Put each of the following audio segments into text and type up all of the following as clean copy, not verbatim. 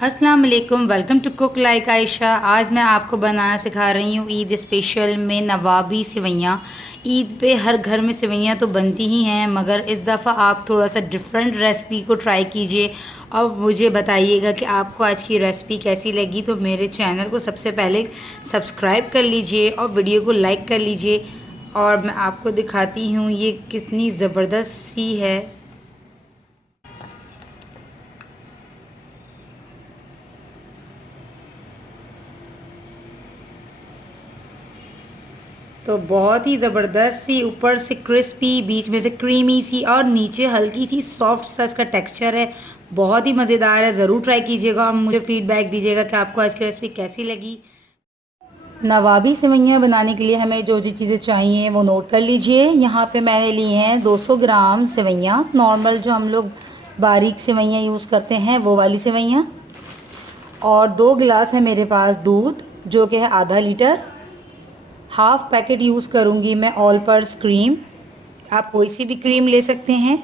अस्सलाम वालेकुम, welcome to cook like Ayesha. आज मैं आपको बनाना सिखा रही हूँ ईद स्पेशल में नवाबी सेवइयाँ। ईद पे हर घर में सेवइयाँ तो बनती ही हैं, मगर इस दफ़ा आप थोड़ा सा डिफरेंट रेसिपी को ट्राई कीजिए और मुझे बताइएगा कि आपको आज की रेसिपी कैसी लगी। तो मेरे चैनल को सबसे पहले सब्सक्राइब कर लीजिए और वीडियो को लाइक कर लीजिए। और मैं आपको दिखाती हूँ ये कितनी ज़बरदस्त सी है। तो बहुत ही ज़बरदस्त सी, ऊपर से क्रिस्पी, बीच में से क्रीमी सी और नीचे हल्की सी सॉफ्ट सा इसका टेक्सचर है। बहुत ही मज़ेदार है, ज़रूर ट्राई कीजिएगा और मुझे फीडबैक दीजिएगा कि आपको आज की रेसिपी कैसी लगी। नवाबी सेवइयाँ बनाने के लिए हमें जो जो चीज़ें चाहिए वो नोट कर लीजिए। यहाँ पे मैंने ली हैं 200 ग्राम सेवइयाँ, नॉर्मल जो हम लोग बारीक सेवइयाँ यूज़ करते हैं वो वाली सेवइयाँ। और 2 गिलास है मेरे पास दूध, जो कि है आधा लीटर। हाफ पैकेट यूज़ करूँगी मैं ऑल पर्पस क्रीम, आप कोई सी भी क्रीम ले सकते हैं।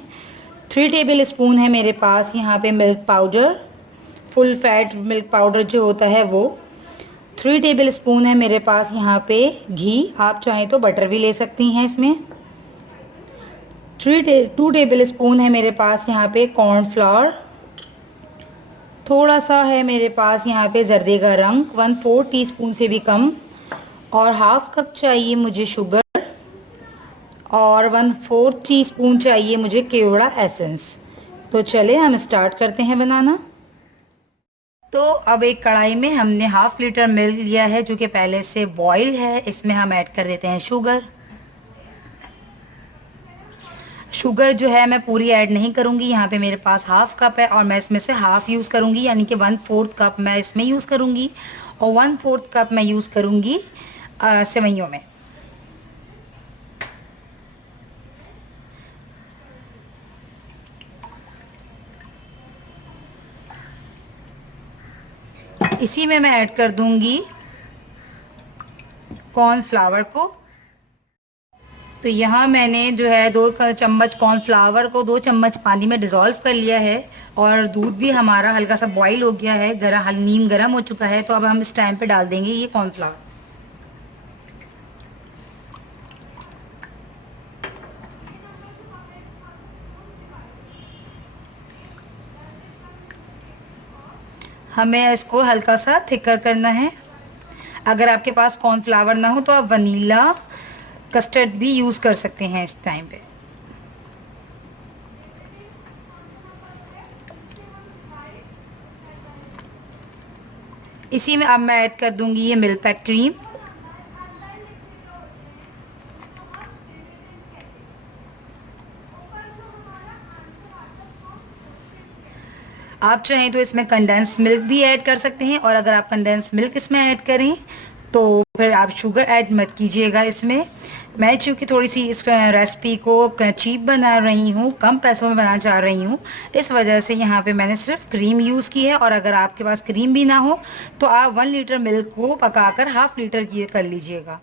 3 टेबल स्पून है मेरे पास यहाँ पे milk powder, full fat milk powder जो होता है वो। 3 टेबल स्पून है मेरे पास यहाँ पे घी, आप चाहें तो बटर भी ले सकती हैं इसमें। 2 टेबल स्पून है मेरे पास यहाँ पे कॉर्नफ्लावर। थोड़ा सा है मेरे पास यहाँ पे जर्दे का रंग, 1/4 टीस्पून से भी कम। और हाफ कप चाहिए मुझे शुगर और 1/4 टीस्पून चाहिए मुझे केवड़ा एसेंस। तो चले हम स्टार्ट करते हैं बनाना। तो अब एक कढ़ाई में हमने हाफ लीटर मिल्क लिया है जो कि पहले से बॉईल है। इसमें हम ऐड कर देते हैं शुगर। शुगर जो है मैं पूरी ऐड नहीं करूंगी, यहाँ पे मेरे पास हाफ कप है और मैं इसमें से हाफ यूज़ करूंगी, यानी कि 1/4 कप मैं इसमें यूज़ करूंगी और 1/4 कप मैं यूज़ करूंगी सेवइयों में। इसी में मैं ऐड कर दूंगी कॉर्नफ्लावर को। तो यहाँ मैंने जो है 2 चम्मच कॉर्नफ्लावर को 2 चम्मच पानी में डिज़ोल्व कर लिया है और दूध भी हमारा हल्का सा बॉईल हो गया है, नीम गर्म हो चुका है। तो अब हम इस टाइम पे डाल देंगे ये कॉर्नफ्लावर। हमें इसको हल्का सा थिकर करना है। अगर आपके पास कॉर्नफ्लावर ना हो तो आप वनीला कस्टर्ड भी यूज़ कर सकते हैं इस टाइम पे। इसी में अब मैं ऐड कर दूंगी ये मिल्क पैक क्रीम। आप चाहें तो इसमें कंडेंस मिल्क भी ऐड कर सकते हैं, और अगर आप कंडेंस मिल्क इसमें ऐड करें तो फिर आप शुगर ऐड मत कीजिएगा इसमें। मैं चूँकि थोड़ी सी इस रेसिपी को चीप बना रही हूँ, कम पैसों में बनाना चाह रही हूँ, इस वजह से यहाँ पे मैंने सिर्फ क्रीम यूज़ की है। और अगर आपके पास क्रीम भी ना हो तो आप 1 लीटर मिल्क को पकाकर हाफ लीटर की कर लीजिएगा।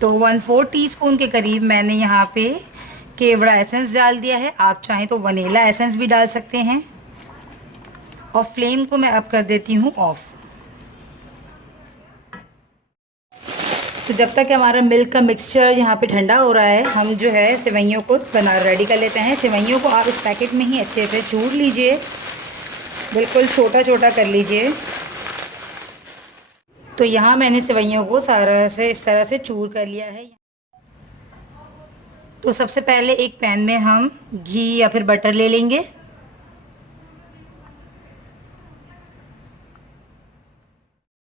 तो 1/4 टीस्पून के करीब मैंने यहाँ पे केवड़ा एसेंस डाल दिया है, आप चाहें तो वनीला एसेंस भी डाल सकते हैं। और फ्लेम को मैं अब कर देती हूँ ऑफ। तो जब तक हमारा मिल्क का मिक्सचर यहाँ पे ठंडा हो रहा है, हम जो है सेवइयों को बना रेडी कर लेते हैं। सेवइयों को आप इस पैकेट में ही अच्छे से चूर लीजिए, बिल्कुल छोटा छोटा कर लीजिए। तो यहाँ मैंने सेवइयों को सारा से इस तरह से चूर कर लिया है। तो सबसे पहले एक पैन में हम घी या फिर बटर ले लेंगे।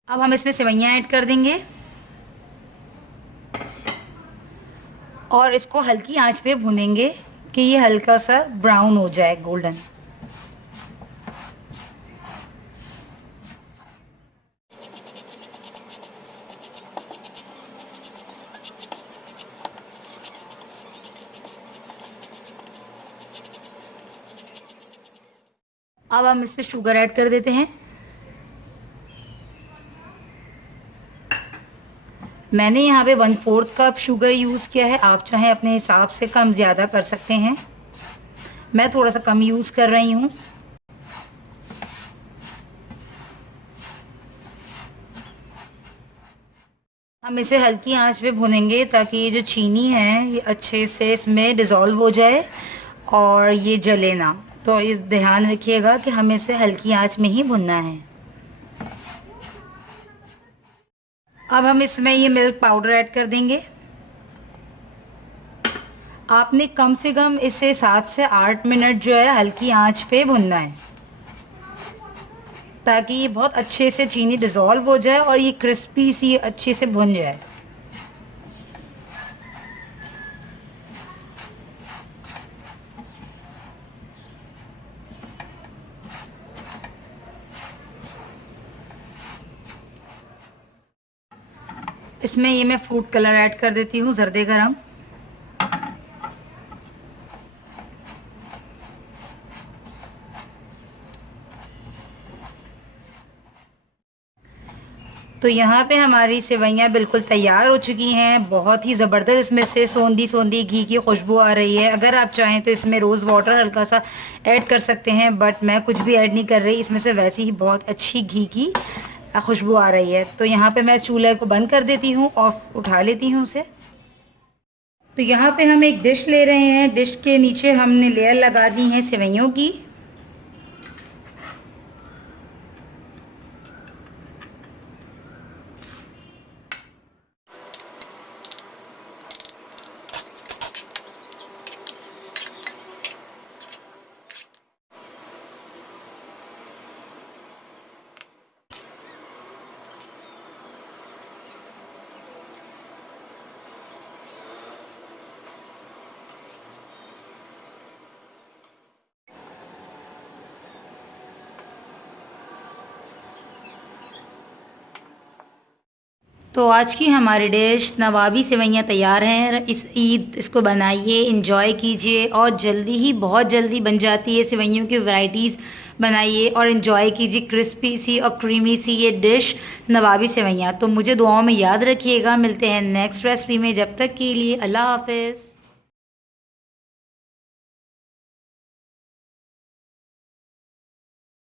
अब हम इसमें सेवइयाँ ऐड कर देंगे और इसको हल्की आंच पे भूनेंगे कि ये हल्का सा ब्राउन हो जाए, गोल्डन। अब हम इसमें शुगर ऐड कर देते हैं। मैंने यहाँ पे 1/4 कप शुगर यूज़ किया है, आप चाहें अपने हिसाब से कम ज़्यादा कर सकते हैं। मैं थोड़ा सा कम यूज़ कर रही हूँ। हम इसे हल्की आंच पे भूनेंगे ताकि ये जो चीनी है ये अच्छे से इसमें डिज़ोल्व हो जाए और ये जले ना। तो इस ध्यान रखिएगा कि हमें इसे हल्की आंच में ही भुनना है। अब हम इसमें ये मिल्क पाउडर ऐड कर देंगे। आपने कम से कम इसे 7 से 8 मिनट जो है हल्की आंच पे भुनना है ताकि ये बहुत अच्छे से चीनी डिज़ोल्व हो जाए और ये क्रिस्पी सी अच्छे से भुन जाए। इसमें ये मैं फूड कलर ऐड कर देती हूँ, जर्दे का रंग। तो यहाँ पे हमारी सेवइयाँ बिल्कुल तैयार हो चुकी हैं। बहुत ही ज़बरदस्त इसमें से सोंधी सोंधी घी की खुशबू आ रही है। अगर आप चाहें तो इसमें रोज़ वाटर हल्का सा ऐड कर सकते हैं, बट मैं कुछ भी ऐड नहीं कर रही। इसमें से वैसे ही बहुत अच्छी घी की खुशबू आ रही है। तो यहाँ पे मैं चूल्हे को बंद कर देती हूँ, ऑफ उठा लेती हूँ उसे। तो यहाँ पे हम एक डिश ले रहे हैं। डिश के नीचे हमने लेयर लगा दी है सेवइयों की। तो आज की हमारी डिश नवाबी सेवइयाँ तैयार हैं। इस ईद इसको बनाइए, इंजॉय कीजिए और जल्दी ही बहुत जल्दी बन जाती है। सेवइयों की वैरायटीज़ बनाइए और इंजॉय कीजिए क्रिस्पी सी और क्रीमी सी ये डिश नवाबी सेवइयाँ। तो मुझे दुआओं में याद रखिएगा। मिलते हैं नेक्स्ट रेसिपी में, जब तक के लिए अल्लाह हाफ़िज़।